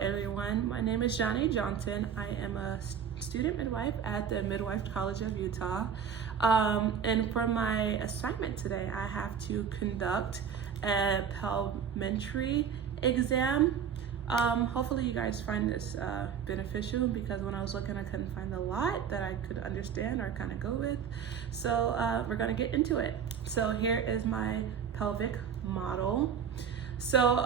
everyone, my name is Zha-nee Johnson. I am a student midwife at the Midwife College of Utah. And for my assignment today, I have to conduct a Pelvimetry exam. Hopefully you guys find this beneficial, because when I was looking, I couldn't find a lot that I could understand or kind of go with. So we're gonna get into it. So here is my pelvic model. So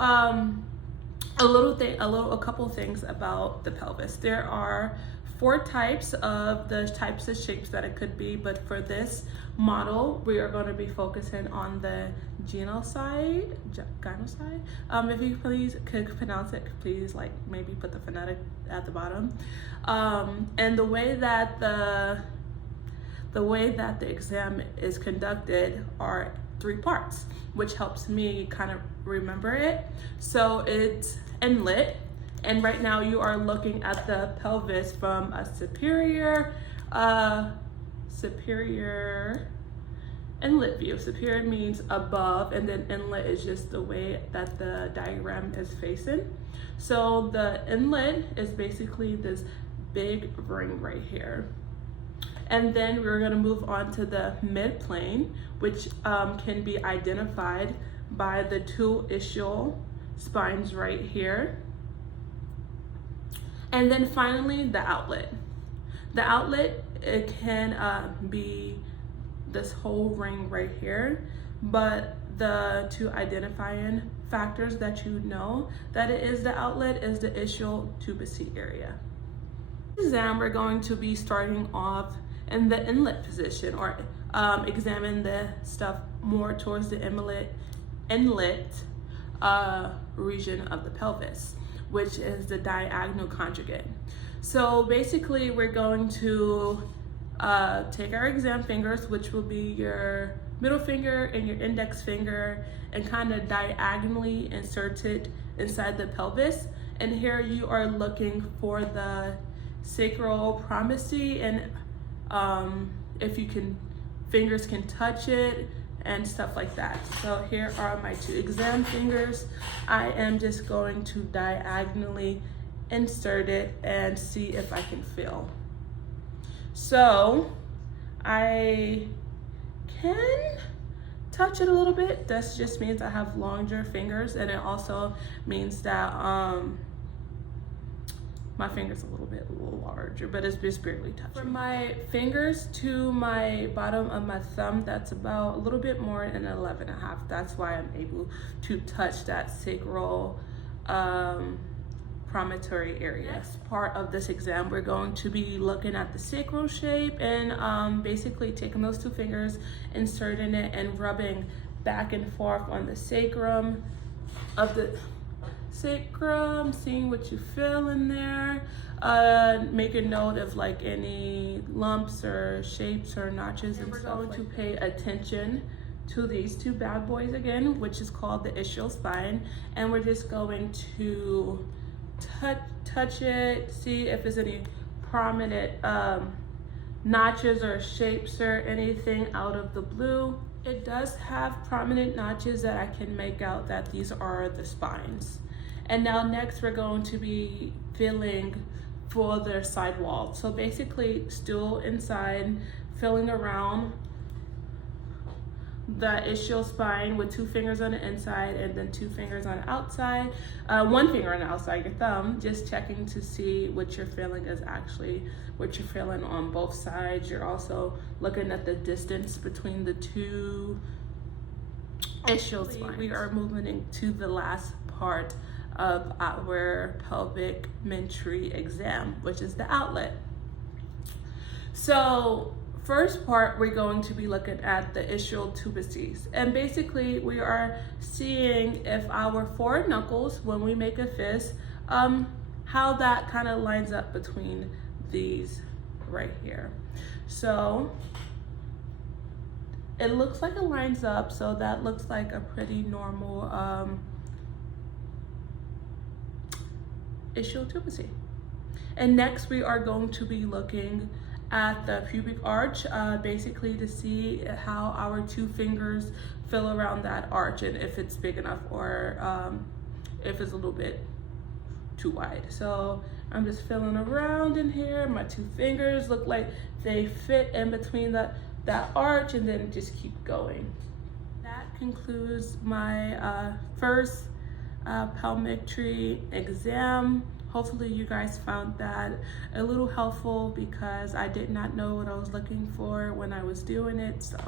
a couple things about the pelvis. There are 4 types of shapes that it could be, but for this model, we are going to be focusing on the gyno side. If you please could pronounce it, please maybe put the phonetic at the bottom. And the way that the exam is conducted are 3 parts, which helps me kind of remember it. So it's inlet, and right now you are looking at the pelvis from a superior inlet view. Superior means above, and then inlet is just the way that the diagram is facing. So the inlet is basically this big ring right here. And then we're going to move on to the midplane, which can be identified by the 2 ischial spines right here. And then finally, the outlet. The outlet, it can be this whole ring right here, but the 2 identifying factors that you know that it is the outlet is the ischial tubucus area. Exam, we're going to be starting off in the inlet position, or examine the stuff more towards the inlet region of the pelvis, which is the diagonal conjugate. So basically we're going to take our exam fingers, which will be your middle finger and your index finger, and kind of diagonally insert it inside the pelvis. And here you are looking for the sacral prominency, and if you can, fingers can touch it and stuff like that. So here are my 2 exam fingers. I am just going to diagonally insert it and see if I can feel. So I can touch it a little bit. That just means I have longer fingers, and it also means that my finger's a little larger, but it's just barely touching. From my fingers to my bottom of my thumb, that's about a little bit more than 11.5. That's why I'm able to touch that sacral promontory area. Next part of this exam, we're going to be looking at the sacral shape, and basically taking those 2 fingers, inserting it, and rubbing back and forth on the sacrum of the sacrum, seeing what you feel in there. Make a note of any lumps or shapes or notches, and we're going to pay attention to these 2 bad boys again, which is called the ischial spine, and we're just going to touch it, see if there's any prominent notches or shapes or anything out of the blue. It does have prominent notches that I can make out that these are the spines. And now next we're going to be feeling for their side wall. So basically stool inside, feeling around the ischial spine with 2 fingers on the inside and then 2 fingers on the outside. 1 finger on the outside, your thumb, just checking to see what you're feeling is actually what you're feeling on both sides. You're also looking at the distance between the 2 ischial spines. We are moving into the last part of our pelvimetry exam, which is the outlet. So first part, we're going to be looking at the ischial tubucus, and basically we are seeing if our 4 knuckles, when we make a fist, how that kind of lines up between these right here. So it looks like it lines up, so that looks like a pretty normal ischial tubucus. And next we are going to be looking at the pubic arch, basically to see how our 2 fingers feel around that arch, and if it's big enough or if it's a little bit too wide. So I'm just feeling around in here. My 2 fingers look like they fit in between that arch, and then just keep going. That concludes my first Pelvimetry exam. Hopefully you guys found that a little helpful, because I did not know what I was looking for when I was doing it. So